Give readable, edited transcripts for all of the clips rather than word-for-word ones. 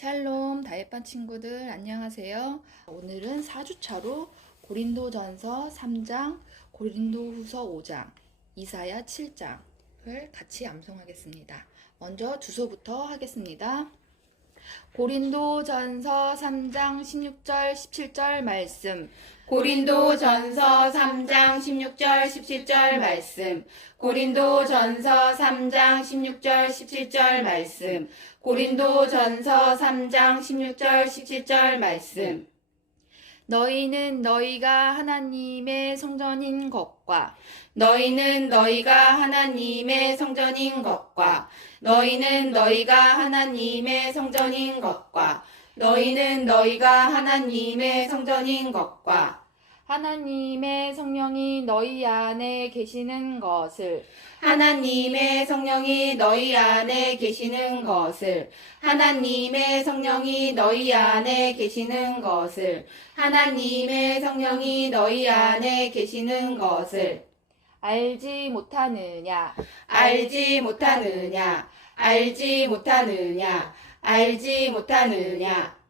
샬롬 다윗반 친구들 안녕하세요. 오늘은 4주차로 고린도전서 3장, 고린도후서 5장, 이사야 7장을 같이 암송하겠습니다. 먼저 주소부터 하겠습니다. 고린도전서 3장 16절 17절 말씀. 고린도전서 3장 16절 17절 말씀. 고린도전서 3장 16절 17절 말씀. 고린도전서 3장 16절 17절 말씀. 너희는 너희가 하나님의 성전인 것과 너희는 너희가 하나님의 성전인 것과 너희는 너희가 하나님의 성전인 것과 너희는 너희가 하나님의 성전인 것과 하나님의 성령이 너희 안에 계시는 것을 하나님의 성령이 너희 안에 계시는 것을 하나님의 성령이 너희 안에 계시는 것을 하나님의 성령이 너희 안에 계시는 것을 알지 못하느냐. 알지 못하느냐 알지 못하느냐 알지 못하느냐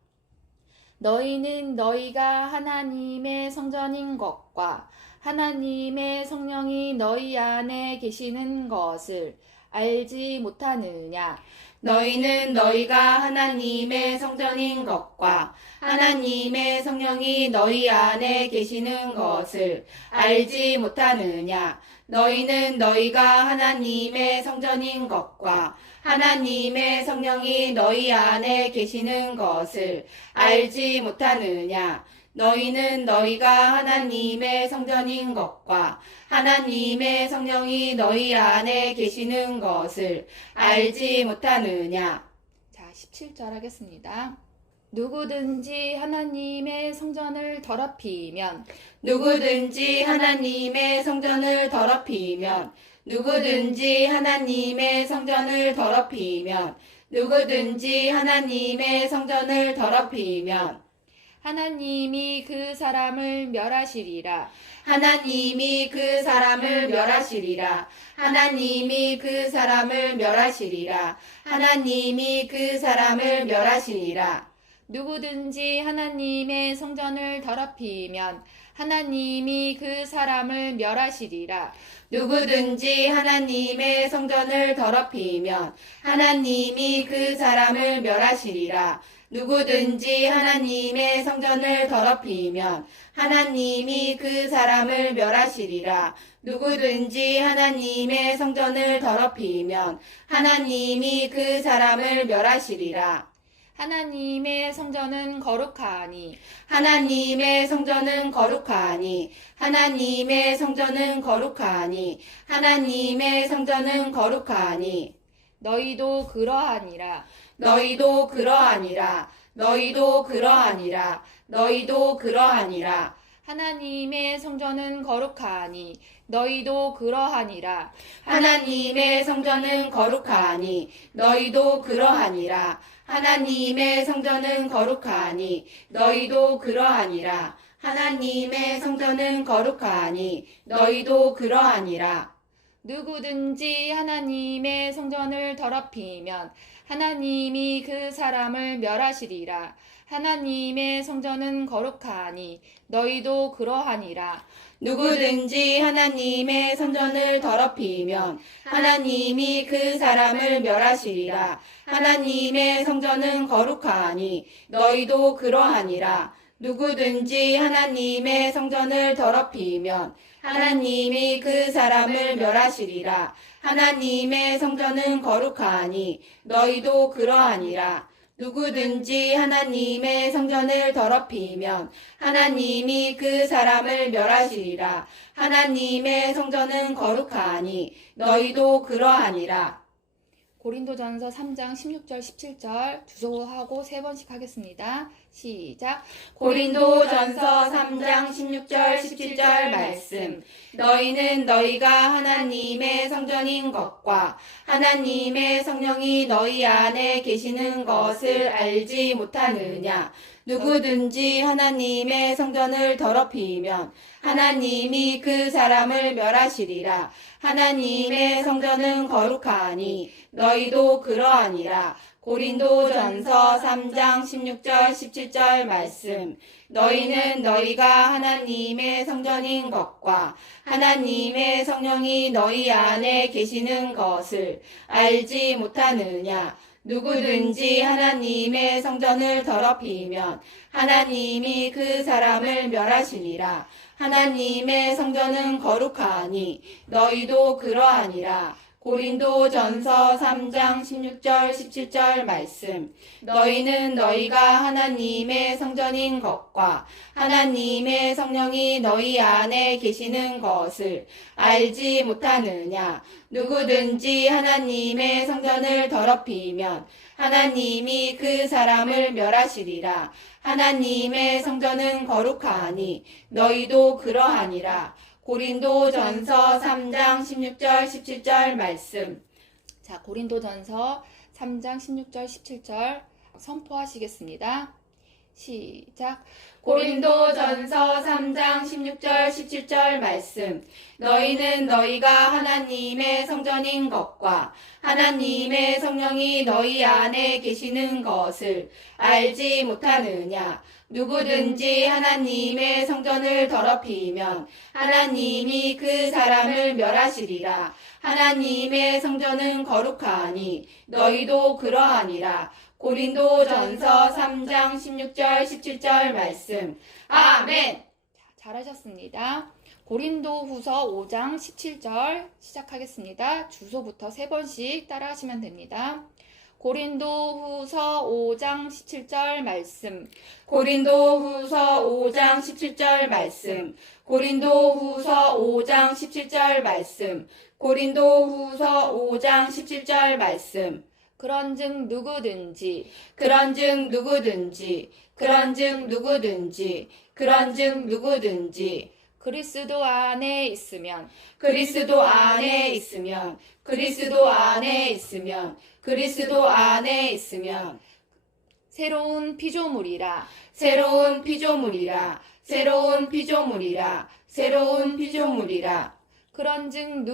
너희는 너희가 하나님의 성전인 것과 하나님의 성령이 너희 안에 계시는 것을 알지 못하느냐. 너희는 너희가 하나님의 성전인 것과 하나님의 성령이 너희 안에 계시는 것을 알지 못하느냐. 너희는 너희가 하나님의 성전인 것과 하나님의 성령이 너희 안에 계시는 것을 알지 못하느냐. 너희는 너희가 하나님의 성전인 것과 하나님의 성령이 너희 안에 계시는 것을 알지 못하느냐. 자, 17절 하겠습니다. 누구든지 하나님의 성전을 더럽히면 누구든지 하나님의 성전을 더럽히면 누구든지 하나님의 성전을 더럽히면 누구든지 하나님의 성전을 더럽히면 하나님이 그 사람을 멸하시리라. 하나님이 그 사람을 멸하시리라. 하나님이 그 사람을 멸하시리라. 하나님이 그 사람을 멸하시리라. 누구든지 하나님의 성전을 더럽히면 하나님이 그 사람을 멸하시리라. 누구든지 하나님의 성전을 더럽히면 하나님이 그 사람을 멸하시리라. 누구든지 하나님의 성전을 더럽히면 하나님이 그 사람을 멸하시리라. 누구든지 하나님의 성전을 더럽히면 하나님이 그 사람을 멸하시리라. 하나님의 성전은 거룩하니 하나님의 성전은 거룩하니 하나님의 성전은 거룩하니 하나님의 성전은 거룩하니 너희도 그러하니라. 너희도 그러하니라. 너희도 그러하니라. 너희도 그러하니라. 하나님의 성전은 거룩하니 너희도 그러하니라. 하나님의 성전은 거룩하니 너희도 그러하니라. 하나님의 성전은 거룩하니 너희도 그러하니라. 하나님의 성전은 거룩하니 너희도 그러하니라. 누구든지 하나님의 성전을 더럽히면 하나님이 그 사람을 멸하시리라. 하나님의 성전은 거룩하니 너희도 그러하니라. 누구든지 하나님의 성전을 더럽히면 하나님이 그 사람을 멸하시리라. 하나님의 성전은 거룩하니 너희도 그러하니라. 누구든지 하나님의 성전을 더럽히면 하나님이 그 사람을 멸하시리라. 하나님의 성전은 거룩하니 너희도 그러하니라. 누구든지 하나님의 성전을 더럽히면 하나님이 그 사람을 멸하시리라. 하나님의 성전은 거룩하니 너희도 그러하니라. 고린도전서 3장 16절 17절 주소하고 세 번씩 하겠습니다. 시작. 고린도전서 3장 16절 17절 말씀. 너희는 너희가 하나님의 성전인 것과 하나님의 성령이 너희 안에 계시는 것을 알지 못하느냐. 누구든지 하나님의 성전을 더럽히면 하나님이 그 사람을 멸하시리라. 하나님의 성전은 거룩하니 너희도 그러하니라. 고린도전서 3장 16절 17절 말씀. 너희는 너희가 하나님의 성전인 것과 하나님의 성령이 너희 안에 계시는 것을 알지 못하느냐. 누구든지 하나님의 성전을 더럽히면 하나님이 그 사람을 멸하시리라. 하나님의 성전은 거룩하니 너희도 그러하니라. 고린도전서 3장 16절 17절 말씀. 너희는 너희가 하나님의 성전인 것과 하나님의 성령이 너희 안에 계시는 것을 알지 못하느냐. 누구든지 하나님의 성전을 더럽히면 하나님이 그 사람을 멸하시리라. 하나님의 성전은 거룩하니 너희도 그러하니라. 고린도전서 3장 16절 17절 말씀. 자, 고린도전서 3장 16절 17절 선포하시겠습니다. 시작. 고린도전서 3장 16절 17절 말씀. 너희는 너희가 하나님의 성전인 것과 하나님의 성령이 너희 안에 계시는 것을 알지 못하느냐. 누구든지 하나님의 성전을 더럽히면 하나님이 그 사람을 멸하시리라. 하나님의 성전은 거룩하니 너희도 그러하니라. 고린도전서 3장 16절 17절 말씀. 아멘. 잘하셨습니다. 고린도후서 5장 17절 시작하겠습니다. 주소부터 3번씩 따라하시면 됩니다. 고린도후서 5장 17절 말씀. 고린도후서 5장 17절 말씀. 고린도후서 5장 17절 말씀. 고린도후서 5장 17절 말씀. 그런즉 누구든지 그리스도 안에 있으면 새로운 피조물이라. 그런즉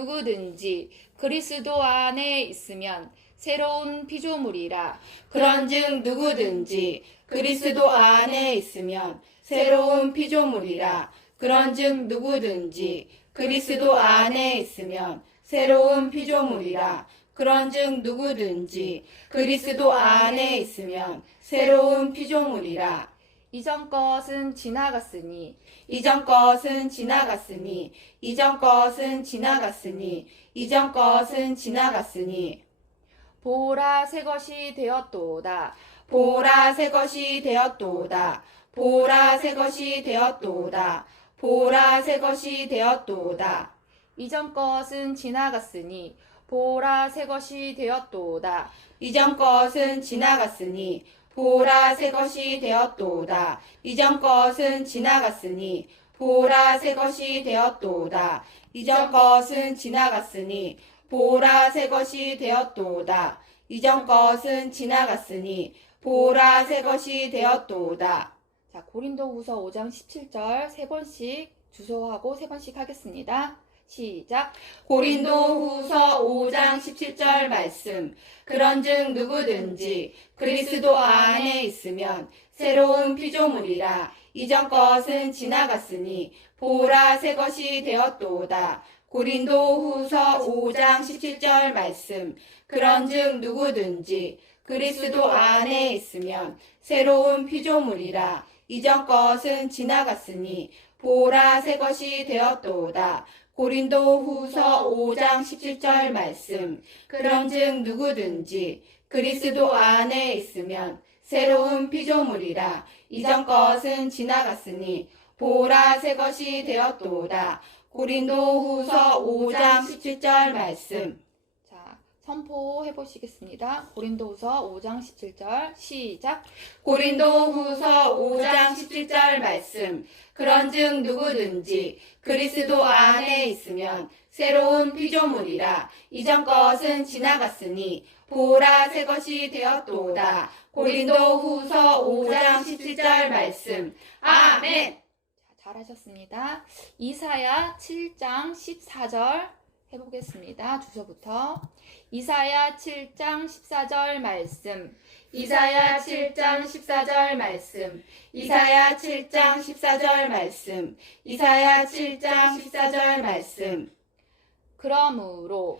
누구든지 그리스도 안에 있으면 새로운 피조물이라. 그런즉 누구든지 그리스도 안에 있으면 새로운 피조물이라. 그런즉 누구든지 그리스도 안에 있으면 새로운 피조물이라. 그런즉 누구든지 그리스도 안에 있으면 새로운 피조물이라. 이전 것은 지나갔으니 이전 것은 지나갔으니 이전 것은 지나갔으니 이전 것은 지나갔으니 보라 새 것이 되었도다. 보라 새 것이 되었도다. 보라 새 것이 되었도다. 보라 새 것이 되었도다. 이전 것은 지나갔으니 보라 새 것이 되었도다. 이전 것은 지나갔으니 보라 새 것이 되었도다. 이전 것은 지나갔으니 보라 새 것이 되었도다. 이전 것은 지나갔으니 보라 새 것이 되었도다. 이전 것은 지나갔으니 보라 새 것이 되었도다. 자, 고린도후서 5장 17절 3번씩 주소하고 3번씩 하겠습니다. 시작. 고린도후서 5장 17절 말씀. 그런즉 누구든지 그리스도 안에 있으면 새로운 피조물이라. 이전 것은 지나갔으니 보라 새 것이 되었도다. 고린도후서 5장 17절 말씀. 그런즉 누구든지 그리스도 안에 있으면 새로운 피조물이라. 이전 것은 지나갔으니 보라 새 것이 되었도다. 고린도후서 5장 17절 말씀. 그런즉 누구든지 그리스도 안에 있으면 새로운 피조물이라. 이전 것은 지나갔으니 보라 새 것이 되었도다. 고린도후서 5장 17절 말씀. 자, 선포해 보시겠습니다. 고린도후서 5장 17절 시작. 고린도후서 5장 17절 말씀. 그런즉 누구든지 그리스도 안에 있으면 새로운 피조물이라. 이전 것은 지나갔으니 보라 새 것이 되었도다. 고린도후서 5장 17절 말씀. 아멘. 잘하셨습니다. 이사야 7장 14절 해보겠습니다. 주소부터 이사야 7장 14절 말씀. 이사야 7장 14절 말씀. 이사야 7장 14절 말씀. 이사야 7장 14절 말씀. 그러므로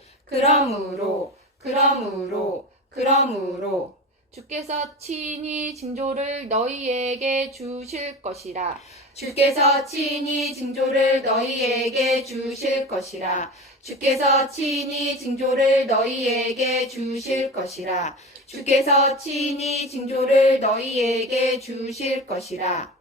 주께서 친히 징조를 너희에게 주실 것이라. 주께서 친히 징조를 너희에게 주실 것이라. 주께서 친히 징조를 너희에게 주실 것이라. 주께서 친히 징조를 너희에게 주실 것이라.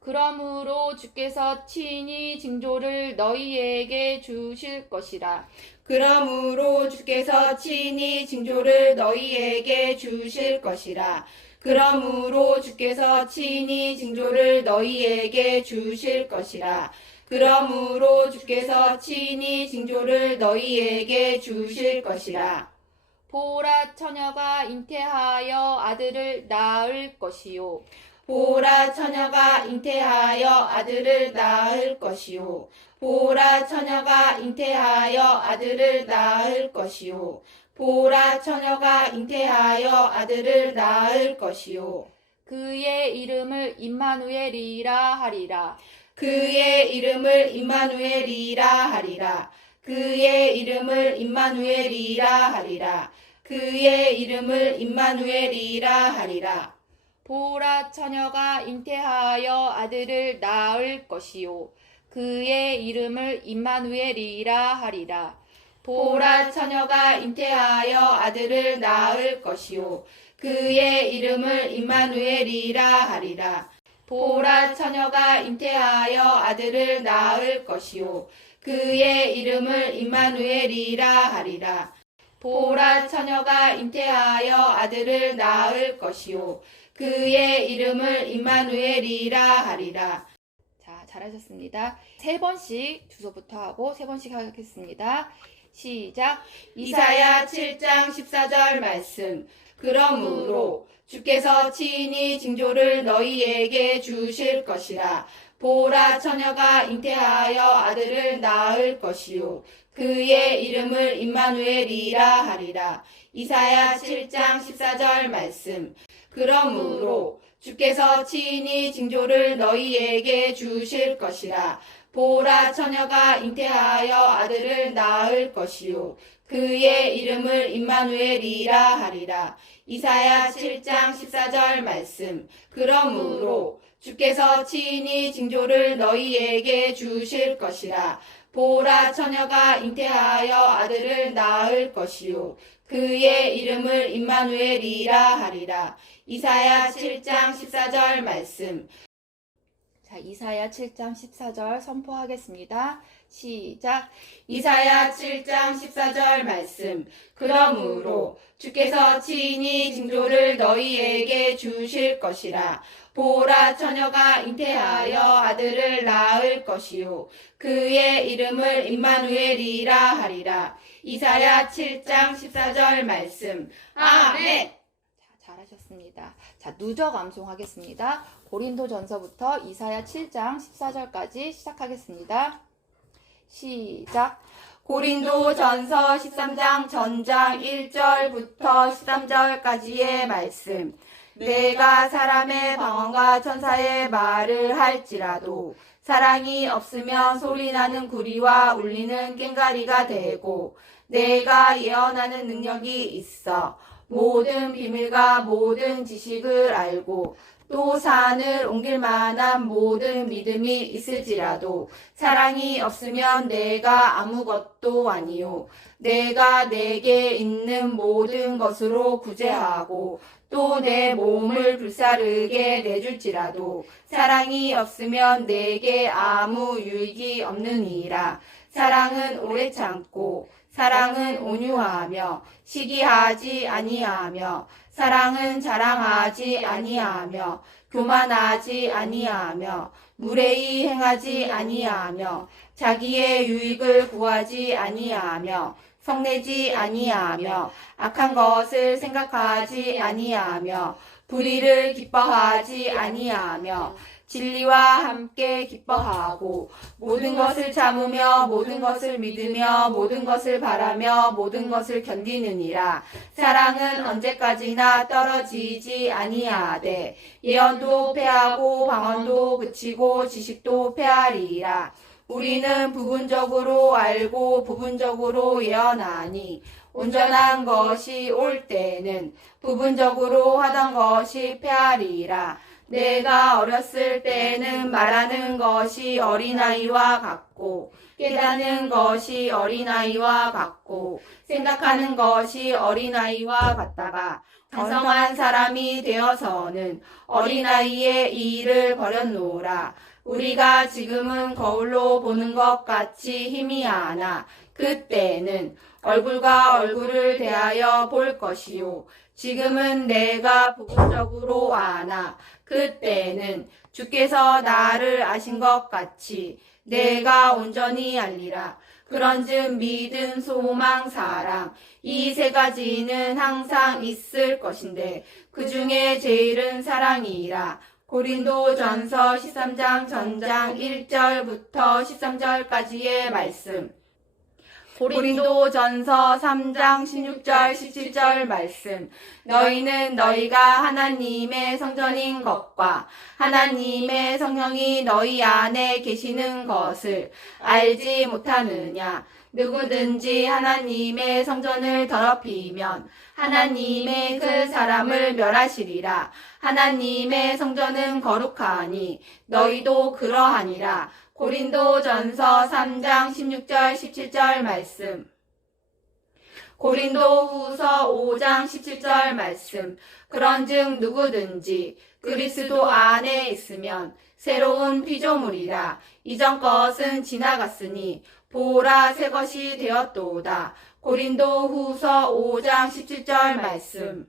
그러므로 주께서 친히 징조를 너희에게 주실 것이라. 그러므로 주께서 친히 징조를 너희에게 주실 것이라. 그러므로 주께서 친히 징조를 너희에게 주실 것이라. 그러므로 주께서 친히 징조를 너희에게 주실 것이라. 보라 처녀가 잉태하여 아들을 낳을 것이요. 보라 처녀가 잉태하여 아들을 낳을 것이요. 보라 처녀가 잉태하여 아들을 낳을 것이요. 보라 처녀가 잉태하여 아들을 낳을 것이요. 그의 이름을 임마누엘이라 하리라. 그의 이름을 임마누엘이라 하리라. 그의 이름을 임마누엘이라 하리라. 그의 이름을 임마누엘이라 하리라. 보라 처녀가 잉태하여 아들을 낳을 것이요. 그의 이름을 임마누엘이라 하리라. 보라 처녀가 잉태하여 아들을 낳을 것이요. 그의 이름을 임마누엘이라 하리라. 보라 처녀가 잉태하여 아들을 낳을 것이요. 그의 이름을 임마누엘이라 하리라. 보라 처녀가 잉태하여 아들을 낳을 것이요. 그의 이름을 임마누엘이라 하리라. 자, 잘하셨습니다. 3번씩 주소부터 하고 3번씩 하겠습니다. 시작. 이사야 7장 14절 말씀. 그러므로 주께서 친히 징조를 너희에게 주실 것이라. 보라 처녀가 잉태하여 아들을 낳을 것이요. 그의 이름을 임마누엘이라 하리라. 이사야 7장 14절 말씀. 그러므로 주께서 친히 징조를 너희에게 주실 것이라. 보라 처녀가 잉태하여 아들을 낳을 것이요. 그의 이름을 임마누엘이라 하리라. 이사야 7장 14절 말씀. 그러므로 주께서 친히 징조를 너희에게 주실 것이라. 보라 처녀가 잉태하여 아들을 낳을 것이요. 그의 이름을 임마누엘이라 하리라. 이사야 7장 14절 말씀. 자, 이사야 7장 14절 선포하겠습니다. 시작. 이사야 7장 14절 말씀. 그러므로 주께서 친히 징조를 너희에게 주실 것이라. 보라 처녀가 잉태하여 아들을 낳을 것이요. 그의 이름을 임마누엘이라 하리라. 이사야 7장 14절 말씀. 아멘. 자, 잘하셨습니다. 자, 누적 암송하겠습니다. 고린도전서부터 이사야 7장 14절까지 시작하겠습니다. 시작. 고린도전서 13장 전장 1절부터 13절까지의 말씀. 내가 사람의 방언과 천사의 말을 할지라도 사랑이 없으면 소리나는 구리와 울리는 꽹과리가 되고, 내가 예언하는 능력이 있어 모든 비밀과 모든 지식을 알고 또 산을 옮길 만한 모든 믿음이 있을지라도 사랑이 없으면 내가 아무것도 아니요. 내가 내게 있는 모든 것으로 구제하고 또 내 몸을 불사르게 내줄지라도 사랑이 없으면 내게 아무 유익이 없느니라. 사랑은 오래 참고 사랑은 온유하며 시기하지 아니하며 사랑은 자랑하지 아니하며 교만하지 아니하며 무례히 행하지 아니하며 자기의 유익을 구하지 아니하며 성내지 아니하며 악한 것을 생각하지 아니하며 불의를 기뻐하지 아니하며 진리와 함께 기뻐하고 모든 것을 참으며 모든 것을 믿으며 모든 것을 바라며 모든 것을 견디느니라. 사랑은 언제까지나 떨어지지 아니하되 예언도 패하고 방언도 그치고 지식도 패하리라. 우리는 부분적으로 알고 부분적으로 예언하니 온전한 것이 올 때는 부분적으로 하던 것이 패하리라. 내가 어렸을 때는 말하는 것이 어린아이와 같고 깨닫는 것이 어린아이와 같고 생각하는 것이 어린아이와 같다가 장성한 사람이 되어서는 어린아이의 일을 버렸노라. 우리가 지금은 거울로 보는 것 같이 희미하나 그때는 얼굴과 얼굴을 대하여 볼 것이요. 지금은 내가 부분적으로 아나 그때는 주께서 나를 아신 것 같이 내가 온전히 알리라. 그런즉 믿음, 소망, 사랑 이 세 가지는 항상 있을 것인데 그 중에 제일은 사랑이라. 고린도전서 13장 전장 1절부터 13절까지의 말씀. 고린도전서 3장 16절 17절 말씀. 너희는 너희가 하나님의 성전인 것과 하나님의 성령이 너희 안에 계시는 것을 알지 못하느냐. 누구든지 하나님의 성전을 더럽히면 하나님의 그 사람을 멸하시리라. 하나님의 성전은 거룩하니 너희도 그러하니라. 고린도전서 3장 16절 17절 말씀. 고린도후서 5장 17절 말씀. 그런즉 누구든지 그리스도 안에 있으면 새로운 피조물이라. 이전 것은 지나갔으니 보라 새 것이 되었도다. 고린도후서 5장 17절 말씀.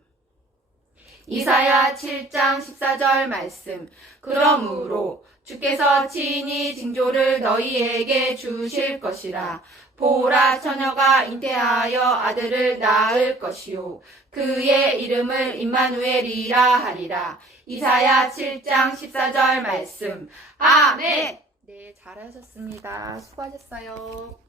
이사야 7장 14절 말씀. 그러므로 주께서 친히 징조를 너희에게 주실 것이라. 보라 처녀가 잉태하여 아들을 낳을 것이요 그의 이름을 임마누엘이라 하리라. 이사야 7장 14절 말씀. 아멘. 네, 잘하셨습니다. 수고하셨어요.